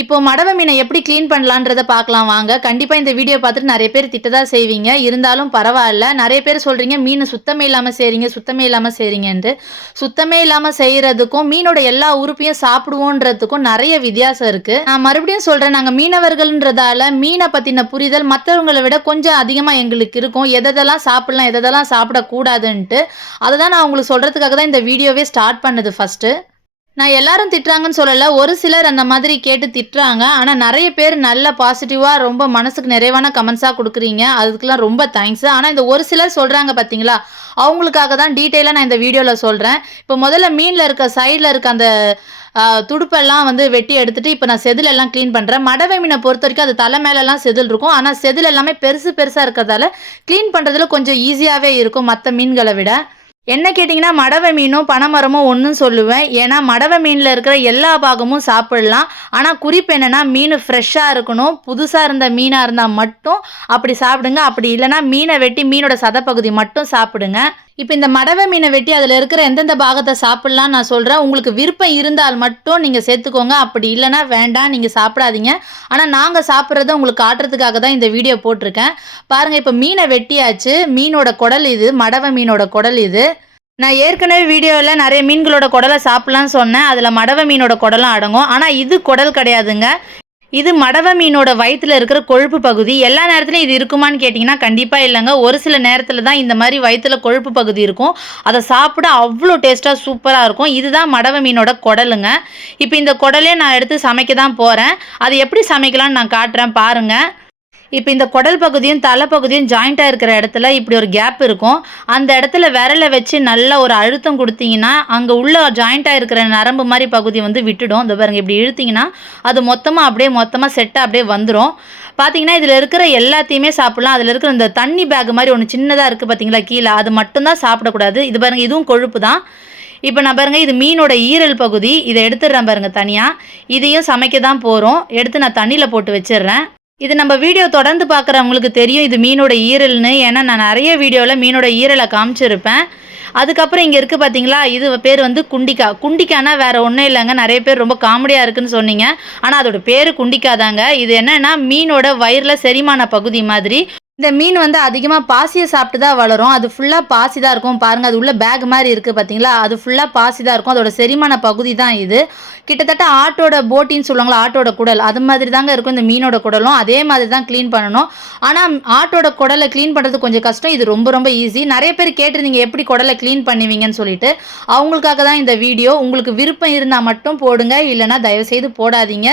இப்போ மடவ மீனை எப்படி கிளீன் பண்ணலான்றத பார்க்கலாம் வாங்க. கண்டிப்பா இந்த வீடியோ பார்த்துட்டு நெறைய பேர் திட்ட தான் செய்வீங்க. இருந்தாலும் பரவால்ல. நெறைய பேர் சொல்றீங்க, மீனு சுத்தமே இல்லாம செய்றீங்க, சுத்தமே இல்லாம செய்றீங்கன்ட்டு. சுத்தமே இல்லாம செய்றதுக்கும், மீனோட எல்லா உறுப்பையும் சாப்பிடுவோன்றதுக்கும் நெறைய வித்தியாசம் இருக்கு. நான் மறுபடியும் சொல்றேன், நாங்க மீனவர்கள்ன்றதால மீன பத்தின புரிதல் மத்தவங்கள விட கொஞ்சம் அதிகமா எங்களுக்கு இருக்கும். எதெதெல்லாம் சாப்பிடலாம், எதெதெல்லாம் சாப்பிடக்கூடாதுன்ட்டு. அததான் நான் உங்களுக்கு சொல்றதுக்காக தான் இந்த வீடியோவே ஸ்டார்ட் பண்ணது ஃபர்ஸ்ட்டு. நான் எல்லாரும் திட்டுறாங்கன்னு சொல்லல. ஒரு சிலர் அந்த மாதிரி கேட்டு திட்டுறாங்க. ஆனா நெறைய பேர் நல்ல பாசிட்டிவா ரொம்ப மனசுக்கு நிறைவான கமெண்ட்ஸா குடுக்குறீங்க. அதுக்கெல்லாம் ரொம்ப தேங்க்ஸ். ஆனா இந்த ஒரு சிலர் சொல்றாங்க பார்த்தீங்களா? அவங்களுக்காக தான் டீட்டெயிலா நான் இந்த வீடியோல சொல்றேன். இப்போ முதல்ல மீன்ல இருக்க சைடுல இருக்க அந்த துடுப்பெல்லாம் வந்து வெட்டி எடுத்துட்டு, இப்ப நான் செதில் எல்லாம் கிளீன் பண்றேன். மடவை மீன பொறுத்தவரைக்கும் அது தலை மேலலாம் செதில் இருக்கும். ஆனா செதில் எல்லாமே பெருசு பெருசா இருக்கிறதால, கிளீன் பண்றதுல கொஞ்சம் ஈஸியாவே இருக்கும் மத்த மீன்கள விட. என்ன கேட்டிங்கன்னா, மடவ மீனும், பனைமரமும் ஒண்ணுன்னு சொல்லுவேன். ஏன்னா, மடவ மீன்ல இருக்கிற எல்லா பாகமும் சாப்பிடலாம். ஆனா, குறிப்பு என்னன்னா, மீனு ஃப்ரெஷ்ஷா இருக்கணும். புதுசா இருந்த மீனா இருந்தா மட்டும் அப்படி சாப்பிடுங்க. அப்படி இல்லன்னா, மீன வெட்டி மீனோட சதப்பகுதி மட்டும் சாப்பிடுங்க. இப்ப இந்த மடவ மீன வெட்டி அதில இருக்கிற எந்தெந்த பாகத்த சாப்பிடலாம்னு நான் சொல்றேன். உங்களுக்கு விருப்பம் இருந்தால் மட்டும் நீங்க சேர்த்துக்கோங்க. அப்படி இல்லன்னா வேண்டாம், நீங்க சாப்பிடாதீங்க. ஆனா, நாங்க சாப்பிடுறத உங்களுக்கு காட்டுறதுக்காக தான் இந்த வீடியோ போட்டிருக்கேன். பாருங்க, இப்ப மீன வெட்டியாச்சு. மீனோட குடல் இது. மடவ மீனோட குடல் இது. நான் ஏற்கனவே வீடியோல நெறைய மீன்களோட குடல சாப்பிடலாம்னு சொன்னேன். அதுல மடவ மீனோட குடலும் அடங்கும். ஆனா இது குடல் கிடையாதுங்க. இது மடவ மீனோட வயித்துல இருக்கிற கொழுப்பு பகுதி. எல்லா நேரத்துலயும் இது இருக்குமான்னு கேட்டீங்கன்னா, கண்டிப்பா இல்லங்க. ஒரு சில நேரத்துல தான் இந்த மாரி வயித்துல கொழுப்பு பகுதி இருக்கும். அத சாப்பிட அவ்ளோ டேஸ்ட்டா சூப்பரா இருக்கும். இதுதான் மடவ மீனோட குடலுங்க. இப்ப இந்த குடலே நான் எடுத்து சமைக்க தான் போறேன். அது எப்படி சமைக்கலாம்னு நான் காட்டுறேன் பாருங்க. இப்ப இந்த குடல் பகுதியும், தலை பகுதியும் ஜாயிண்ட்டா இருக்கிற இடத்துல இப்படி ஒரு கேப் இருக்கும். அந்த இடத்துல விரல வச்சு நல்லா ஒரு அழுத்தம் குடுத்தீங்கன்னா, அங்க உள்ள ஜாயிண்ட்டா இருக்கிற நரம்பு மாரி பகுதி வந்து விட்டுடும். இதோ பாருங்க, இப்படி இழுத்தீங்கன்னா, அது மொத்தமா அப்படியே மொத்தமா செட்டா அப்படியே வந்துரும். பார்த்தீங்கன்னா, இதுல இருக்கிற எல்லாத்தையுமே சாப்பிடலாம். அதுல இருக்கிற இந்த தண்ணி பேக் மாரி ஒண்ணு சின்னதா இருக்கு பார்த்தீங்களா கீழ, அது மட்டும் தான் சாப்பிடக்கூடாது. இது பாருங்க, இதுவும் கொழுப்பு தான். இப்ப நான் பாருங்க, இது மீனோட ஈரல் பகுதி. இத எடுத்துடுறேன் பாருங்க தனியா. இதையும் சமைக்க தான் போறோம். எடுத்து நான் தண்ணீல போட்டு வச்சுடுறேன். இது நம்ம வீடியோ தொடர்ந்து பார்க்குறவங்களுக்கு தெரியும் இது மீனோட ஈரல்னு. ஏன்னா நான் நெறைய வீடியோல மீனோட ஈரல காமிச்சிருப்பேன். அதுக்கப்புறம் இங்க இருக்கு பார்த்தீங்களா, இது பேர் வந்து குண்டிக்கா. குண்டிக்கானா வேற ஒண்ணும் இல்லங்க. நெறைய பேர் ரொம்ப காமெடியா இருக்குன்னு சொன்னீங்க. ஆனா அதோட பேரு குண்டிக்கா தாங்க. இது என்னன்னா மீனோட வயிறுல செரிமான பகுதி மாதிரி. இந்த மீன் வந்து அதிகமா பாசிய சாப்பிட்டு தான் வளரும். அது ஃபுல்லா பாசி தான் இருக்கும். பாருங்க, அது உள்ள பேக் மாரி இருக்கு பார்த்தீங்களா? அது ஃபுல்லா பாசி தான் இருக்கும். அதோட செரிமான பகுதி தான் இது. கிட்டத்தட்ட ஆட்டோட போட்டின்னு சொல்லுவாங்கல்ல, ஆட்டோட குடல். அது மாதிரி தாங்க இருக்கும் இந்த மீனோட குடலும். அதே மாதிரி தான் கிளீன் பண்ணணும். ஆனா ஆட்டோட குடல கிளீன் பண்றது கொஞ்சம் கஷ்டம். இது ரொம்ப ரொம்ப ஈஸி. நெறைய பேர் கேட்டிருந்தீங்க எப்படி குடல கிளீன் பண்ணுவீங்கன்னு சொல்லிட்டு. அவங்களுக்காக தான் இந்த வீடியோ. உங்களுக்கு விருப்பம் இருந்தா மட்டும் போடுங்க. இல்லன்னா தயவு செய்து போடாதீங்க.